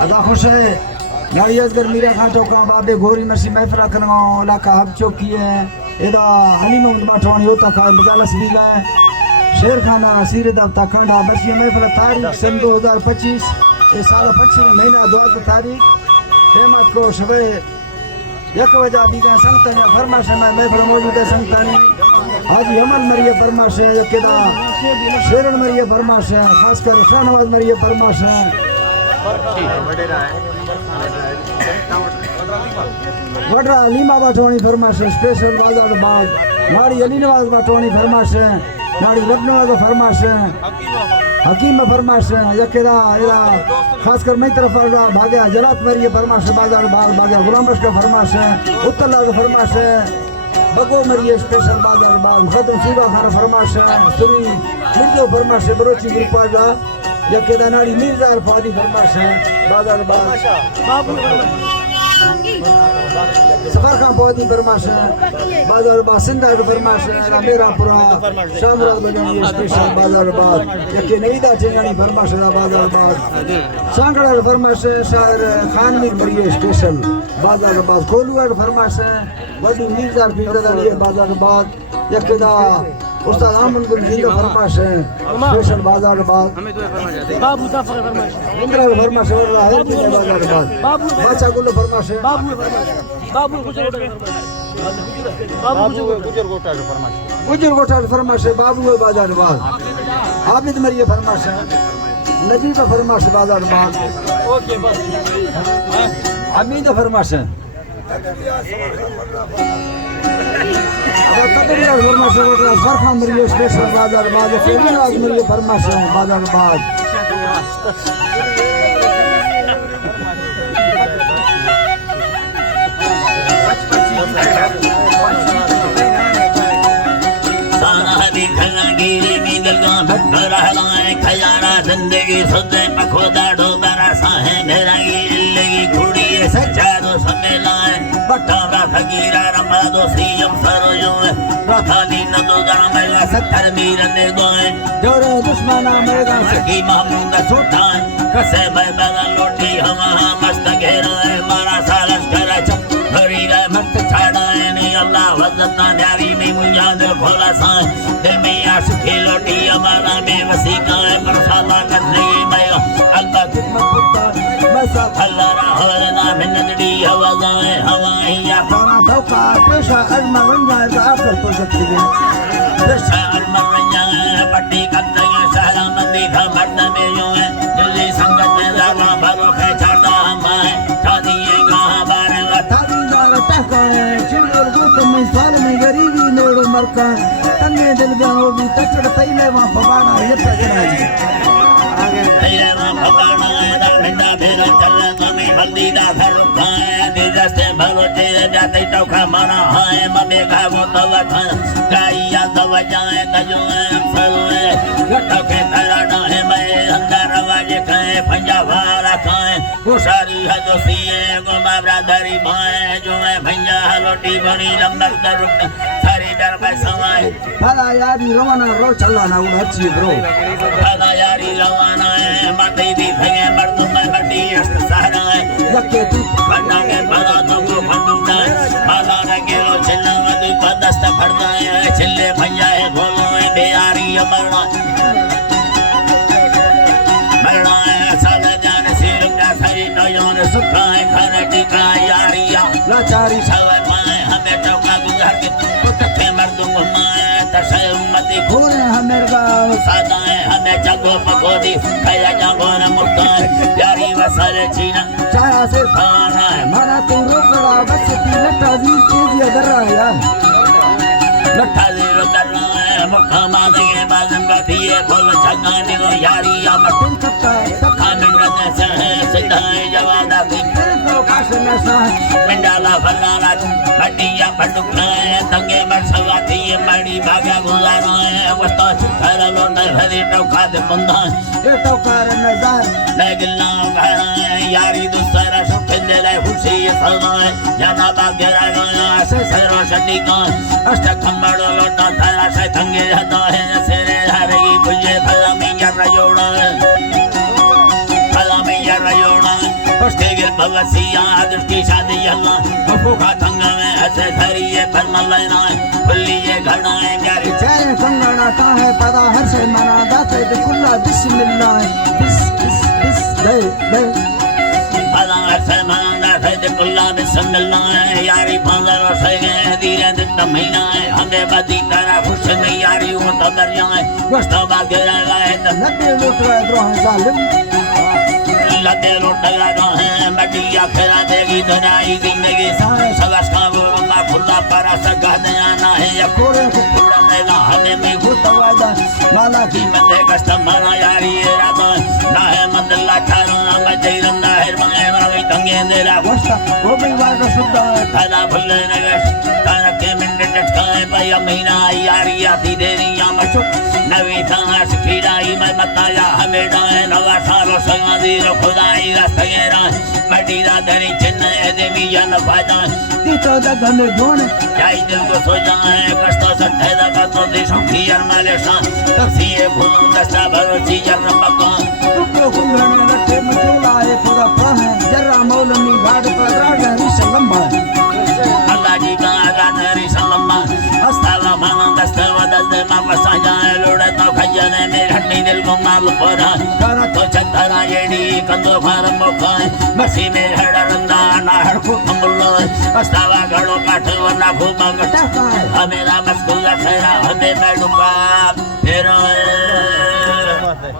अदा खुश है नारी असगर मीरा खान चौका बाबे गोरी मसी महफिल करवा इलाका हब चौकी है एदा हली मोहम्मद बाठवानी होता का मजाला सदी का शेर खाना सीरत अफ्ता खंडा बरसी महफिल तारीख सन 2025 ये साल 25 महीना 2 तारीख खेमत को शबे 1 बजे बीगा संगतन फरमाश में महफिल मौजूद है संगतन हाजी अमल मरिए फरमाश है केदा शेरन मरिए फरमाश है खासकर शाहनवाज मरिए फरमाश है वडरा लीमा बाटवानी फरमाश है स्पेशल बाजार बाद नाड़ी अली नवाज बाटवानी फरमाश है नाड़ी लखनऊ फरमाश है हकीम फरमाश है यकेदा एरा खासकर मई तरफ भाग्या जलात मरिए फरमाश बाजार बाद भाग्या गुलाम रश का फरमाश है उत्तला का फरमाश है बगो मरिए स्पेशल बाजार बाद खतम सीवा खान फरमाश है सुरी मिर्जो फरमाश है बरोची ग्रुप का यकेदा नाड़ी मिर्जा अरफादी फरमाश है बाजार बाद बाबू सफर खान पौधी फरमाश है बाजार बाद सिंधा फरमाश है मेरा पूरा शामराज बजानी स्पेशल बाजार बाद यके नईदा चेंगानी फरमाश है बाजार बाद सांगड़ा फरमाश है शायर खान मीर मरिए स्पेशल बाजार बाद कोलुआ फरमाश है वडी मिर्जा फिरदाली बाजार बाद यकेदा उस्ताद आमन गुल जिंदा फरमाश है स्पेशल बाजार बाद बाबू दा फरमाश इंद्रा फरमाश है बाजार बाद बाबू बाचा गुल फरमाश है बाबू गुजर गोटा फरमाश है बाबू बाजार बाद आबिद मरिए फरमाश है नजीब फरमाश बाजार बाद ओके बस अमीद फरमाश है कदमिया फरमाश है सरखान मरिए स्पेशल बाजार बाद फेरीनाज मरिए फरमाश है बाजार बाद खजाना जिंदगी सुधे पखोदा डोबरा साहे मेरा जिंदगी कुड़ी सच्चा दो समेलाए बटावरा फकीरा रमा दो सीएम सरोजो रथाली न दो जरा मेरा 70 मीर ने दोए जोरे दुश्मना मेरा सकी महमूद सुल्तान कसे मैं बदल लोटी हवा मस्त घेरा मारा सालस करे चप भरी रे मत छाड़ाए नहीं अल्लाह वजता न्यारी में मुझा दिल खोला सा दिल में आशिकी लोटी हमारा में वसीका है बरसाता कर नहीं मैं अल्लाह खिदमत पुत्ता मसा खल्ला होना मिन्नती हवा जाए हवा ही अपना धोखा पेशा अजमल रंजाए का आकर तो सकती है पेशा अजमल रंजाए पट्टी करते हैं सहरा मंदी का मर्द में यूं है दिल्ली संगत में ज़्यादा भरो है छाता हमारे शादी कहाँ बारे थादी जारा टहका है चिंदर गुत में साल में गरीबी नेड़ो मरका तंगे दिल जानो भी तचड़ तैले वहाँ भवाना ये पैगना जी तैले वहाँ भवाना दा मिंदा भेरा चलने तुम्हें हल्दी दा फिर रुकाए दे जैसे भरो तेरे जाते टोखा मारा है मम्मी का वो तवा था गाइया तवा जाए कजुए फलवे गट्टा के तराना है मैं अंदर आवाज़ खाए पंजाबारा खाए वो सारी है जो सीए को बाबरा दरी भाए जो है भैया रोटी बनी लंबर दर सारी दर में समाए भला यारी रवाना रो चला ना वो अच्छी ब्रो भला यारी रवाना है माते दी भगे मर्दों में बड़ी सहरा है यके तू भला के भला तो को भंडूटा भला ने गेलो चिल्ला मत पदस्त भरता है चिल्ले भैया है बोलो है बेयारी अमरना मरना है साल जान सिर का सही नयन सुखा है घर टिका यारिया लाचारी साल पाए हमें चौका गुजार के तथे मर्दों को माए तसे उम्मती खोले हमें गाँव सादा है हमें जगो पकोदी खैला जगो न मुक्ता यारी वसल चीना चाया से खाना है माना तू रोकड़ा बस की लट्टा जी तेजी अगर रहा यार लट्टा जीरो कर रहा है मुखा मादेंगे बाजन का दिए बोल छगाने को यारी या तुम सकता है सखा मिंडा जैसे है सीधा है जवादा की मिंडाला फलाना बटिया पटुका है तंगे बरसवाती है मड़ी भागा गुजारा है वो तो लो न हरी टोका दे बंदा ये टोकार नजार लगला घर यारी दूसरा सुख दे ले खुशी सलाए जाना बागेरा गया से सरो सटी का अष्ट खंबड़ो लोटा तारा से थंगे जाता है सेरे हरी बुझे फला में रयोड़ा फला में रयोड़ा उसके गिर भगसिया दृष्टि शादी अल्लाह अबू का थंगा में ऐसे धरिए पर मलना खुली ये घड़ाए प्यारे चेहरे कंगना ता है पता हर से मना दाते कुल्ला बिस्मिल्लाह बिस बिस बिस ले ले पता हर से मना दाते कुल्ला बिस्मिल्लाह यारी पंद्रह से गए धीरे दिन महीना है हमें बदी तारा खुश नहीं यारी हो तो दरिया वस्ता बागेरा लाए नबी लुटवा द्रोह जालिम लते लुट लगा है मटिया खेला देगी दुनियाई जिंदगी सारे सगस का वो खुला पारा सगा देना है या कोरे को पूरा मेला हमें में गुतवादा माला की बंदे कस्टमर यारी ये रात ना है मंदला ठारो ना बजे रंदा है मंगे मरवी तंगे देरा वस्ता वो भी वादा सुद्धा खाना भूले नगस तारा के मिनट टटकाए भाई महीना यारी आती देरी या मचो नवी थाना सिखीराई मैं बताया हमें डाए नवा सारो संगी रो खुदाई रास्तेरा मटीरा धनी चिन्ह देवी जन फायदा दीतो दगन जोने जाई दिल को सो जाए कष्ट सठे दा तो देशों की अरमाले सा तफसीए भूल दस्ता भरो जी जर मका टुकड़ो कुंगण में रटे मचोलाए पूरा प्राह जरा मौलमी घाट पर राजा रिशलम्मा अल्लाह जी का आगा नरी सलम्मा अस्ताला माना दस्ता वदल दे मा बसा जाए लोड़े तो खजने में हड्डी दिल को माल पोरा काना तो छतरा येडी कंदो फारम मोखाए मसी में हड़ा रंदा ना हड़को कमलो अस्तावा घड़ो काठ वना खूबा गटा हमेरा मस्कुला ठहरा हमें मैं डुबा फिर